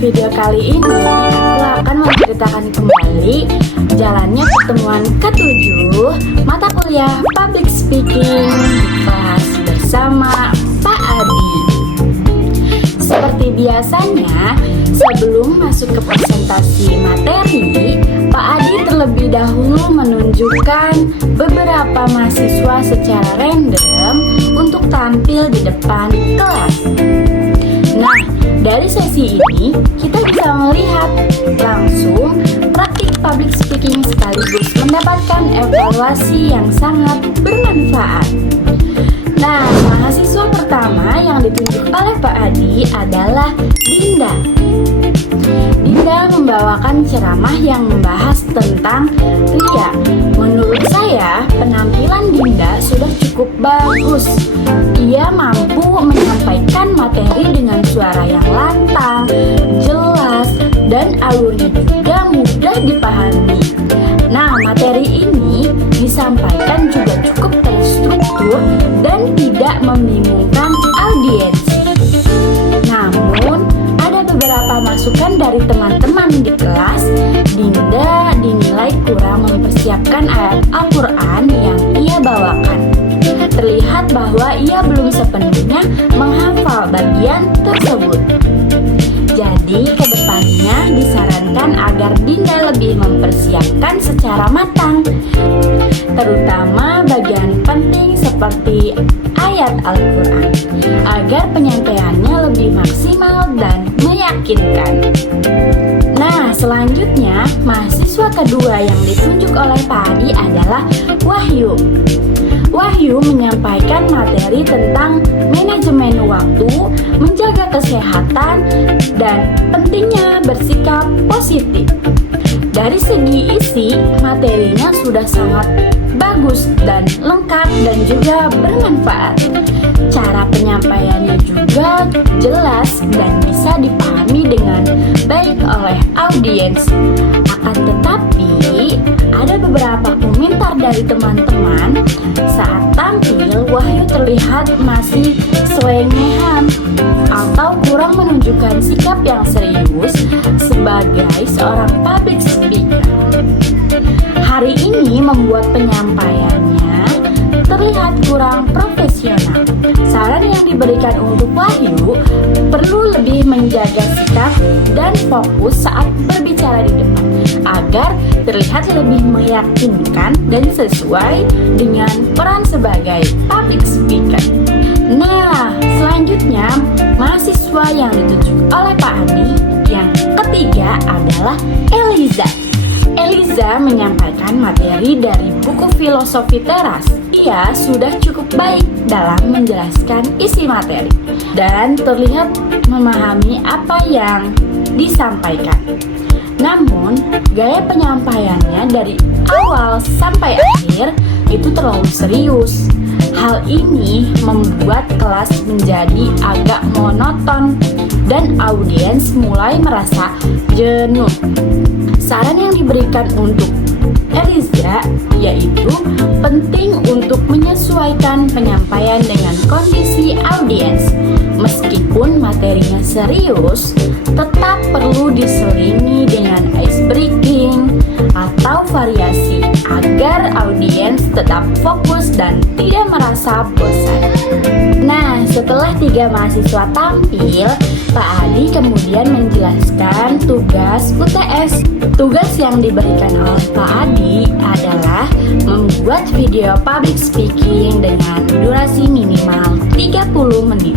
video kali ini aku akan menceritakan kembali jalannya pertemuan ke-7 mata kuliah Public Speaking di kelas bersama Pak Adi. Seperti biasanya, sebelum masuk ke presentasi materi, Pak Adi terlebih dahulu menunjukkan beberapa mahasiswa secara random untuk tampil di depan kelas. Nah, dari sesi ini kita bisa melihat langsung praktik public speaking sekaligus mendapatkan evaluasi yang sangat bermanfaat. Nah, mahasiswa pertama yang ditunjuk oleh Pak Adi adalah Dinda. Dinda membawakan ceramah yang membahas tentang ria. Menurut saya, penampilan Dinda sudah cukup bagus. Ia mampu menyampaikan materi dengan suara yang lantang, jelas, dan alurnya juga mudah dipahami. Nah, materi ini disampaikan juga cukup terstruktur dan tidak membingungkan audiens. Namun, ada beberapa masukan dari teman-teman di kelas. Dinda dinilai kurang mempersiapkan ayat Al-Quran yang ia bawakan. Terlihat bahwa ia belum sepenuhnya menghafal bagian tersebut. Jadi, kedepannya disarankan agar Dinda lebih mempersiapkan secara matang, terutama bagian penting seperti ayat Al-Quran, agar penyampaiannya lebih maksimal dan meyakinkan. Nah, selanjutnya, mahasiswa kedua yang ditunjuk oleh Pak Adi adalah Wahyu. Wahyu menyampaikan materi tentang manajemen waktu, menjaga kesehatan, dan pentingnya bersikap positif. Dari segi isi, materinya sudah sangat bagus dan lengkap dan juga bermanfaat. Cara penyampaiannya juga jelas dan bisa dipahami dengan baik oleh audiens. Akan tetapi, ada beberapa komentar dari teman-teman saat tampil Wahyu terlihat masih selengehan atau kurang menunjukkan sikap yang serius sebagai seorang public speaker. Hari ini membuat penyampaiannya terlihat kurang profesional. Saran yang diberikan untuk Wahyu perlu lebih menjaga sikap dan fokus saat berbicara di depan agar terlihat lebih meyakinkan dan sesuai dengan peran sebagai public speaker. Nah, selanjutnya mahasiswa yang ditunjuk oleh Pak Adi yang ketiga adalah Eliza. Eliza menyampaikan materi dari buku Filosofi Teras. Ia sudah cukup baik dalam menjelaskan isi materi dan terlihat memahami apa yang disampaikan. Namun, gaya penyampaiannya dari awal sampai akhir itu terlalu serius. Hal ini membuat kelas menjadi agak monoton dan audiens mulai merasa jenuh. Saran yang diberikan untuk Eliza yaitu penting untuk menyesuaikan penyampaian dengan kondisi audiens. Meskipun materinya serius, tetap perlu diselingi dengan ice breaking atau variasi agar audiens tetap fokus dan tidak merasa bosan. Nah, setelah 3 mahasiswa tampil, Pak Adi kemudian menjelaskan tugas UTS. Tugas yang diberikan oleh Pak Adi adalah membuat video public speaking dengan durasi minimal 30 menit.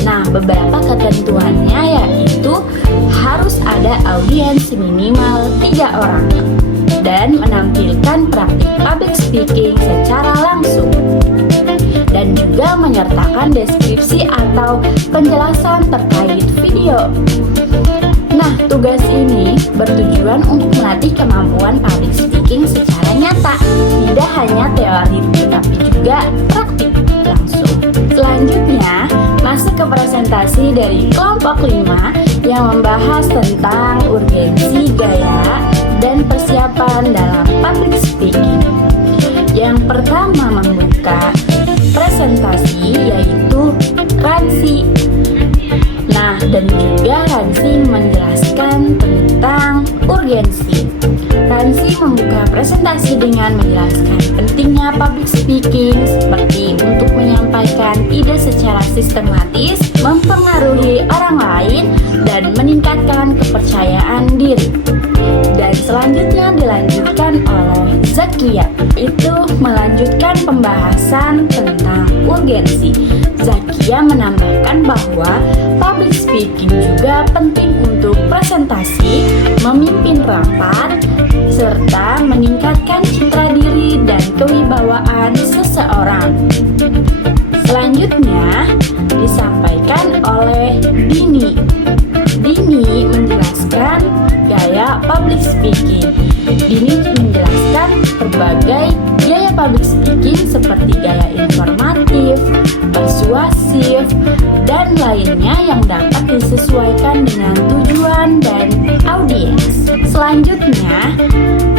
Nah, beberapa ketentuannya yaitu harus ada audiens minimal 3 orang dan menampilkan praktik public speaking secara langsung dan juga menyertakan deskripsi atau penjelasan terkait video. Nah, tugas ini bertujuan untuk melatih kemampuan public speaking secara nyata, tidak hanya teori tetapi juga praktik langsung. Selanjutnya, masuk ke presentasi dari kelompok 5 yang membahas tentang urgensi gaya dan persiapan dalam public speaking. Yang pertama membuka presentasi yaitu Ransi. Nah, dan juga Ransi menjelaskan tentang urgensi. Ransi membuka presentasi dengan menjelaskan pentingnya public speaking seperti untuk menyampaikan ide secara sistematis, mempengaruhi orang lain, dan meningkatkan kepercayaan diri. Dan selanjutnya dilanjutkan oleh Zakia, itu melanjutkan pembahasan tentang urgensi. Zakia menambahkan bahwa public speaking juga penting untuk presentasi, memimpin rapat, serta meningkatkan citra diri dan kewibawaan seseorang. Selanjutnya disampaikan oleh Dini. Dini menjelaskan gaya public speaking. Dini menjelaskan berbagai gaya public speaking seperti gaya informatif, persuasif, dan lainnya yang dapat disesuaikan dengan tujuan dan audiens. Selanjutnya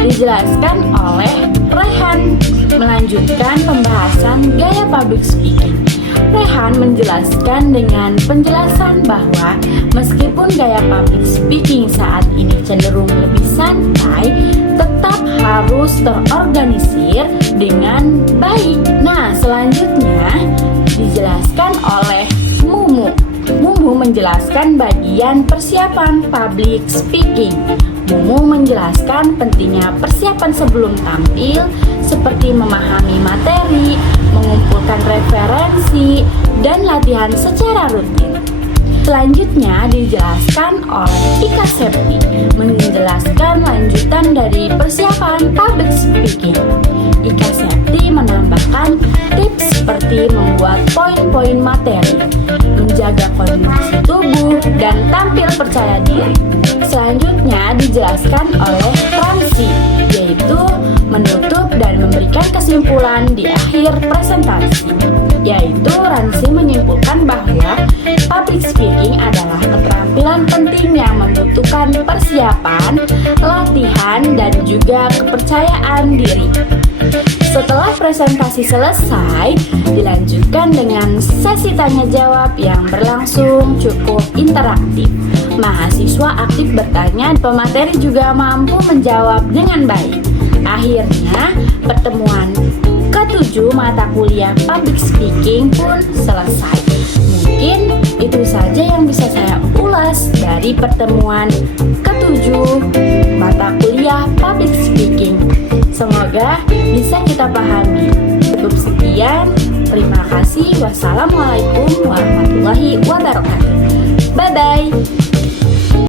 dijelaskan oleh Rehan, melanjutkan pembahasan gaya public speaking. Rehan menjelaskan dengan penjelasan bahwa meskipun gaya public speaking saat ini cenderung lebih santai, tetap harus terorganisir dengan baik. Nah, selanjutnya dijelaskan oleh Mumu. Mumu menjelaskan bagian persiapan public speaking. Mumu menjelaskan pentingnya persiapan sebelum tampil seperti memahami materi, mengumpulkan referensi, dan latihan secara rutin. Selanjutnya dijelaskan oleh Ika Septi, menjelaskan lanjutan dari persiapan public speaking. Ika Septi menambahkan tips seperti membuat poin-poin materi, menjaga kondisi tubuh, dan tampil percaya diri. Selanjutnya dijelaskan oleh Ransi, yaitu menutup dan memberikan kesimpulan di akhir presentasi. Yaitu Ransi menyimpulkan bahwa public speaking adalah keterampilan penting yang membutuhkan persiapan, latihan, dan juga kepercayaan diri. Setelah presentasi selesai, dilanjutkan dengan sesi tanya jawab yang berlangsung cukup interaktif. Mahasiswa aktif bertanya, pemateri juga mampu menjawab dengan baik. Akhirnya, pertemuan ke-7 mata kuliah public speaking pun selesai. Mungkin itu saja yang bisa saya ulas dari pertemuan ke-7 mata kuliah public speaking. Semoga bisa kita pahami. Cukup sekian. Terima kasih. Wassalamualaikum warahmatullahi wabarakatuh. Bye-bye.